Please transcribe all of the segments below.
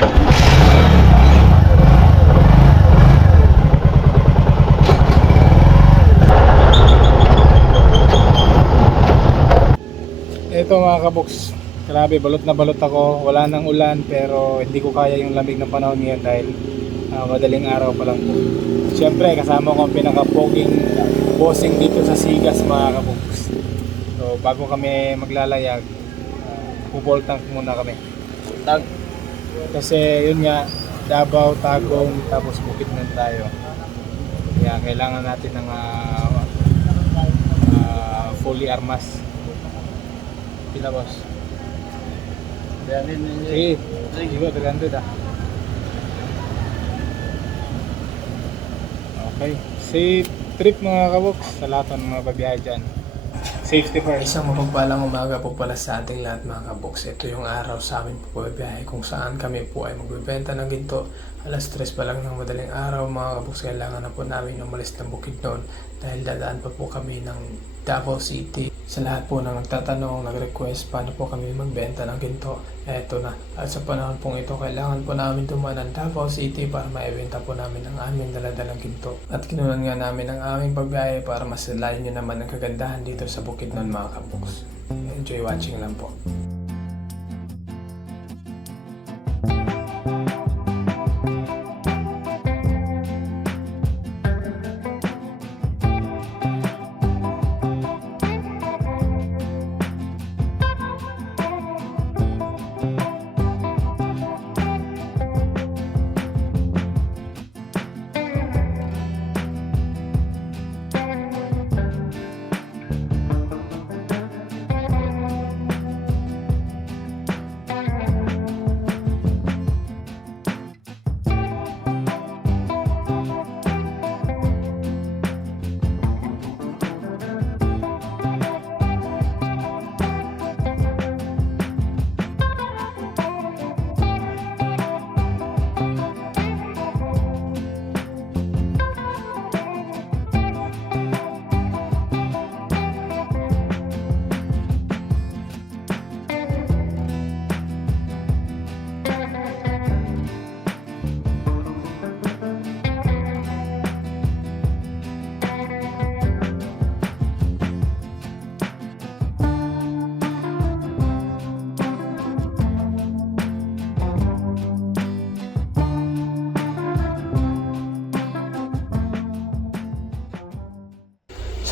Ito mga kaboks, grabe balot na balot ako. Wala nang ulan pero hindi ko kaya yung lamig ng panahon ngayon dahil ah, madaling araw pa lang po. Siyempre kasama ko ang pinaka-poging bossing dito sa Sigas mga kaboks. So bago kami maglalayag, uh, pupol tank muna kami. Tag. Kasi yun nga, Davao, Tagum, tapos Bukidnon tayo. Kaya kailangan natin ng ah, ah, fully armas. Pila boss? Sige, sige ba, 300 ah. Okay, safe trip mga kaboks sa lahat ng mga babiyahe dyan. Safety first. Isang mapagpalang umaga po pala sa ating lahat mga kaboks. Ito yung araw sa amin po babiyahe kung saan kami po ay magbebenta ng ginto. Alas 3 pa lang ng madaling araw mga kaboks. Kailangan na po namin umalis ng Bukidnon dahil dadaan pa po kami ng Davao City. Sa lahat po na nagtatanong, nag-request paano po kami magbenta ng ginto, eto na. At sa panahon pong ito, kailangan po namin dumaan ng Davao City para maibenta po namin ang aming daladalang ginto. At kinunan nga namin ang aming pagbiyahe para masalayan nyo naman ang kagandahan dito sa Bukidnon mga kaboks. Enjoy watching lang po.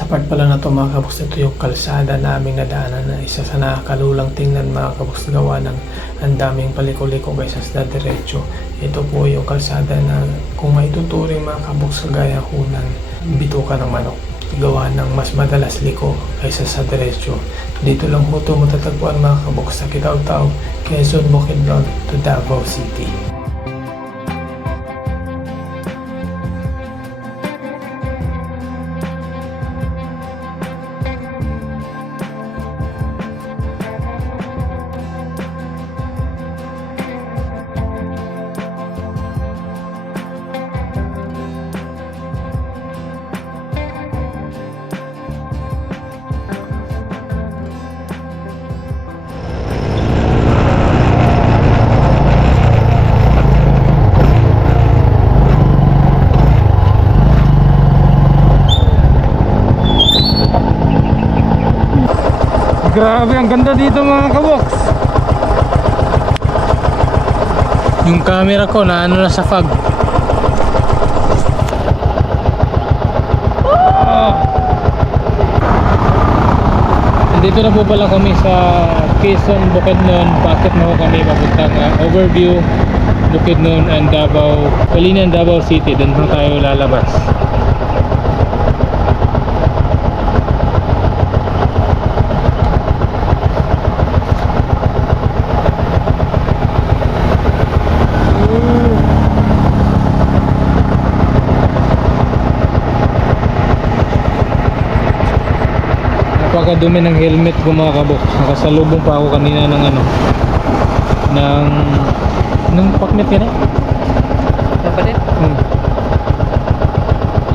Sa part pala na to mga kaboks, ito yung kalsada naming nadaanan na isa sa nakakalulang tingnan mga kaboks gawa ng ang daming paliko-liko kaysa sa diretso. Ito po yung kalsada na kung maituturing mga kaboks kagaya ho ng bituka ng manok gawa ng mas madalas liko kaysa sa diretso. Dito lang po ito matatagpuan mga kaboks sa Kitaw-Taw, Quezon, Bukidnon to Davao City. Grabe, ang ganda dito mga kaboks. Yung camera ko na ano na sa fog. Ah. Nandito na po pala kami sa Quezon, Bukidnon. Bakit na po kami papuntang uh, overview Bukidnon and Davao, Palinan, Davao City. Doon po tayo lalabas. Napakadumi ng helmet ko mga kabok nakasalubong pa ako kanina ng ano ng ng pakmet yan eh Dapat hmm.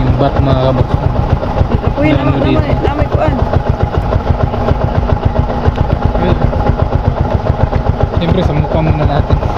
yung bat mga kabok Na ano naman, dito? naman, naman, kuan. siyempre sa mukha muna natin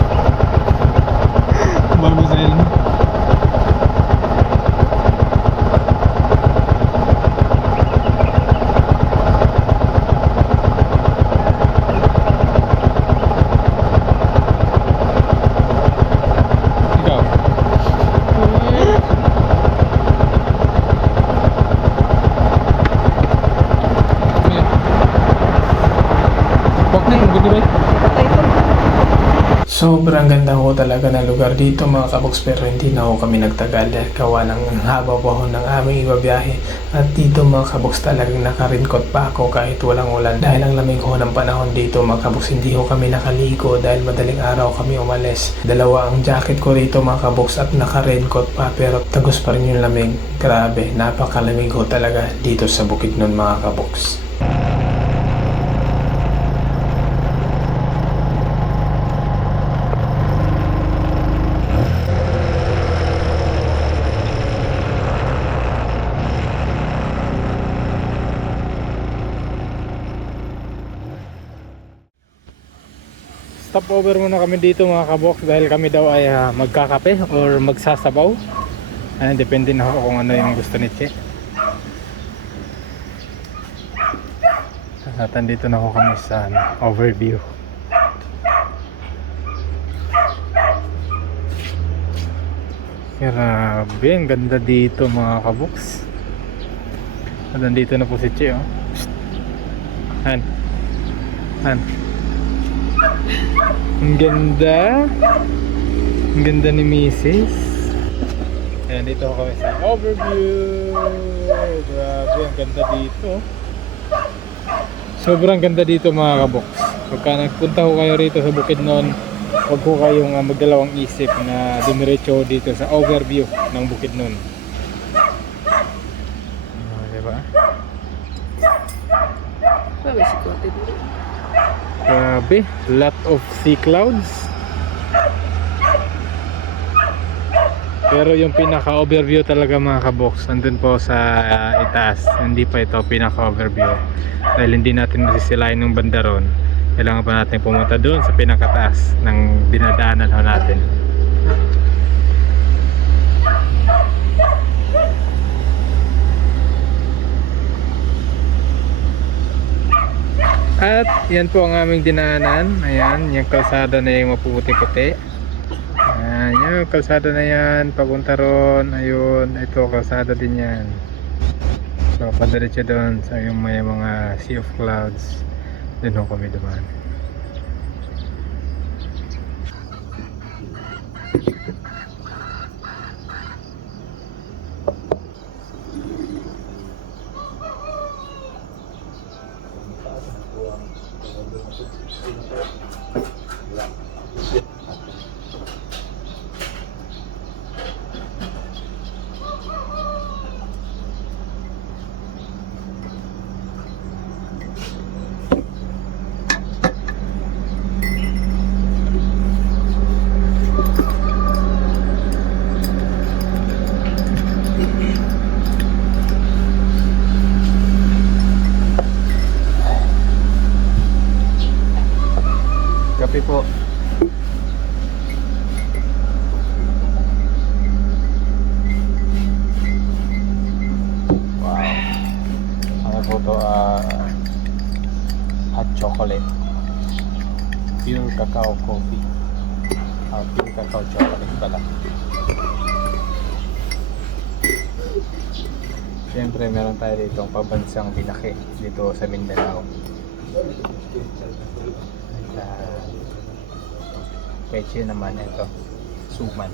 Sobrang ganda ho talaga ng lugar dito mga kaboks pero hindi na ho kami nagtagal dahil gawa ng haba pa ho ng aming ibabiyahe. At dito mga kaboks talagang nakarinkot pa ako kahit walang ulan. Dahil ang lamig ho ng panahon dito mga kaboks hindi ho kami nakaligo dahil madaling araw kami umalis. Dalawa ang jacket ko rito mga kaboks at nakarinkot pa pero tagos pa rin yung lamig. Grabe napakalamig ho talaga dito sa bukid nun mga kaboks Stop muna kami dito mga kabox dahil kami daw ay ah, magkakape or magsasabaw. Ah, depende na ako kung ano yung gusto ni Che. At dito na ako kami sa ano, overview. Grabe, ang ganda dito mga kabox. At nandito na po si Che. Oh. Psst. Han. Ang ganda. Ang ganda ni Mrs. Ayan, dito kami sa overview. Grabe, ang ganda dito. Sobrang ganda dito mga kabox. Pagka nagpunta ko kayo rito sa Bukidnon, huwag ko kayong uh, magdalawang isip na dumiretso dito sa overview ng Bukidnon. Ah, diba? Sabi si Kote dito. Grabe, lot of sea clouds. Pero yung pinaka-overview talaga mga kabox, nandun po sa uh, itaas. Hindi pa ito pinaka-overview. Dahil hindi natin masisilayan ng banda ron. Kailangan pa natin pumunta doon sa pinakataas ng dinadaanan natin. At yan po ang aming dinaanan. Ayan, yung kalsada na yung mapuputi-puti. Ayan, yung kalsada na yan. Papunta ron. Ayun, ito kalsada din yan. So, padiretso doon sa yung may mga sea of clouds. Doon kami dumaan. Kape po. Wow. Ano po to? ah, hot chocolate. Pure cacao coffee. Ah, pure cacao chocolate pala. Siyempre, meron tayo dito pabansang binaki dito sa Mindanao. Uh, peche naman ito. Suman.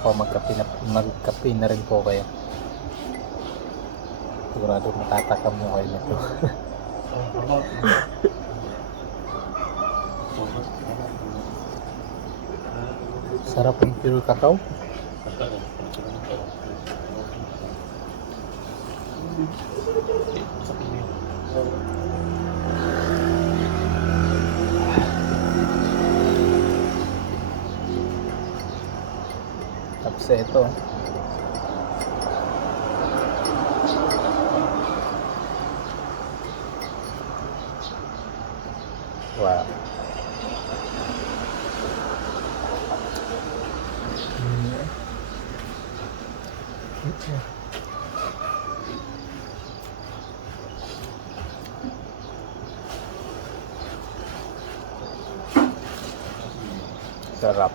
Ako, magkape na, magkape na rin po kayo. Sigurado matatakam mo kayo nito. Sarap yung pure cacao. Tapos ito. và sarap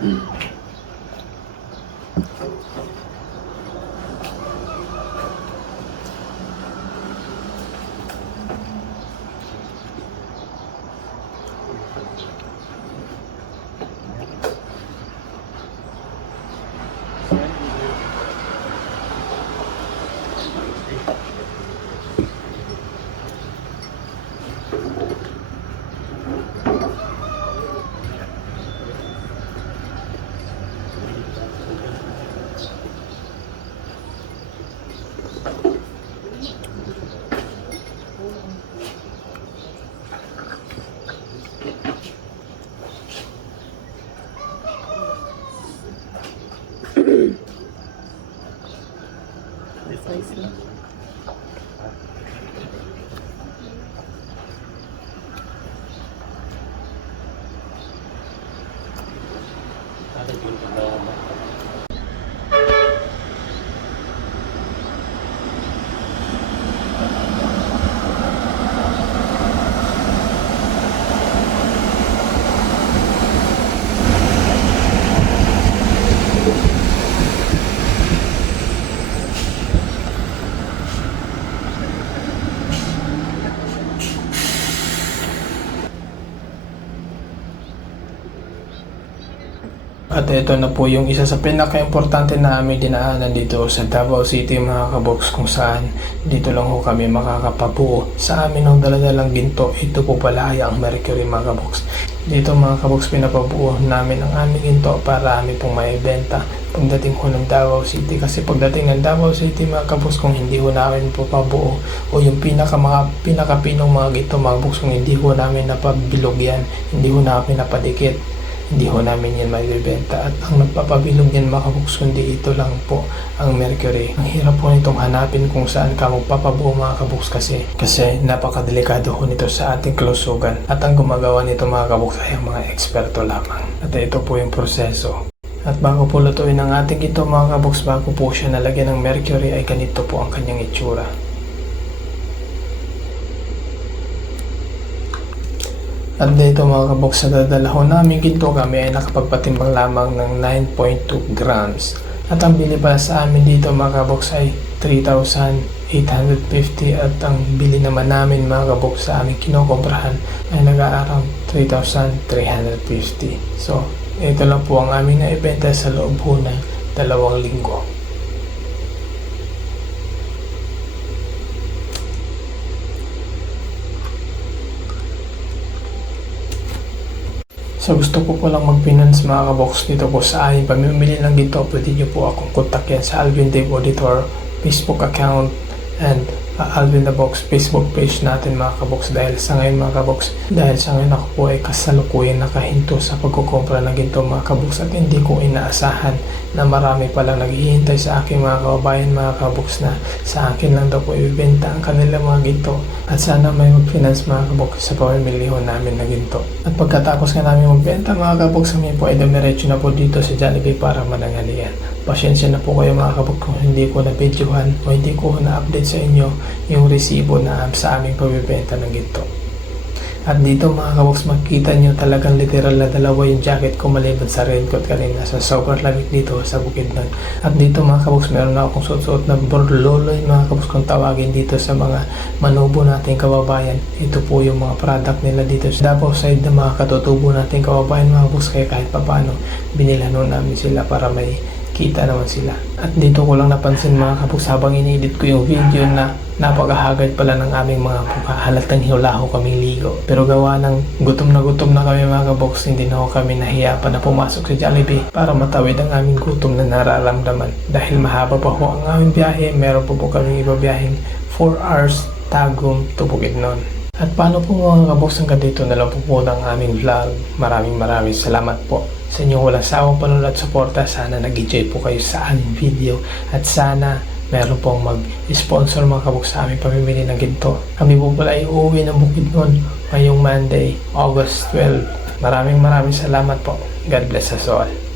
Mm-hmm. At ito na po yung isa sa pinaka-importante na aming dinaanan dito sa Davao City mga kabox kung saan dito lang ho kami makakapabuo sa amin ng daladalang ginto. Ito po pala ay ang Mercury mga kabox. Dito mga kabox pinapabuo namin ang aming ginto para amin pong maibenta pagdating ho ng Davao City kasi pagdating ng Davao City mga kabox kung hindi ho namin po pabuo o yung pinaka mga pinakapinong mga ginto mga kabox kung hindi ho namin napabilog yan hindi ho namin napadikit hindi ho namin yan maibibenta at ang nagpapabilog yan mga kabuks kundi ito lang po ang mercury. Ang hirap po nitong hanapin kung saan ka magpapabuo mga kabuks kasi kasi napakadelikado ho nito sa ating kalusugan. At ang gumagawa nito mga kabuks ay ang mga eksperto lamang. At ito po yung proseso. At bago po lutuin ang ating ito mga kabuks bago po siya nalagyan ng mercury ay ganito po ang kanyang itsura At dito mga kabox sa dadalahon namin ginto kami ay nakapagpatimbang lamang ng 9.2 grams. At ang bili pala sa amin dito mga kabox ay 3,850 at ang bili naman namin mga kabox sa aming kinokomprahan ay nag-aarang 3,350. So, ito lang po ang aming naibenta sa loob po ng dalawang linggo. So gusto ko po lang mag-finance mga kabox dito po sa akin. Pamimili lang dito, pwede nyo po akong kontakyan sa Alvin Dave Auditor Facebook account and uh, Alvin the Box Facebook page natin mga kabox dahil sa ngayon mga kabox dahil sa ngayon ako po ay kasalukuyan nakahinto sa pagkukumpra ng ginto mga kabox at hindi ko inaasahan na marami palang naghihintay sa aking mga kababayan mga kabox na sa akin lang daw po ibibenta ang kanilang mga ginto. At sana may mag-finance mga kabox sa pamimili ho namin na ginto. At pagkatapos nga namin magbenta mga kabox kami po ay dumiretso na po dito sa Jollibee para manangalian. Pasensya na po kayo mga kabox kung hindi ko na videohan o hindi ko na-update sa inyo yung resibo na sa aming pagbibenta ng ginto at dito mga kabox makikita nyo talagang literal na dalawa yung jacket ko maliban sa raincoat kanina sa sobrang lamig dito sa bukid nun. At dito mga kabox meron na akong suot-suot na borloloy mga kabox kung tawagin dito sa mga manubo nating kababayan. Ito po yung mga product nila dito sa Davao side ng mga katutubo nating kababayan mga kabox kaya kahit papaano binilhan nun namin sila para may kita naman sila. At dito ko lang napansin mga kabox habang inedit ko yung video na napakahagad pala ng aming mga buka. Halatang hilaho kaming ligo. Pero gawa ng gutom na gutom na kami mga kabox, hindi na ako kami nahiya pa na pumasok sa Jollibee para matawid ang aming gutom na nararamdaman. Dahil mahaba pa ho ang aming biyahe, meron po po kami ibabiyaheng 4 hours Tagum to Bukidnon. At paano po mga kabox hanggang dito na lang po po ng aming vlog. Maraming maraming salamat po sa inyong walang sawang panonood at suporta. Sana nag-enjoy po kayo sa aming video at sana meron pong mag-sponsor mga kabuk sa aming pamimili ng ginto. Kami po pala ay uuwi ng Bukidnon ngayong Monday, August 12. Maraming maraming salamat po. God bless us all.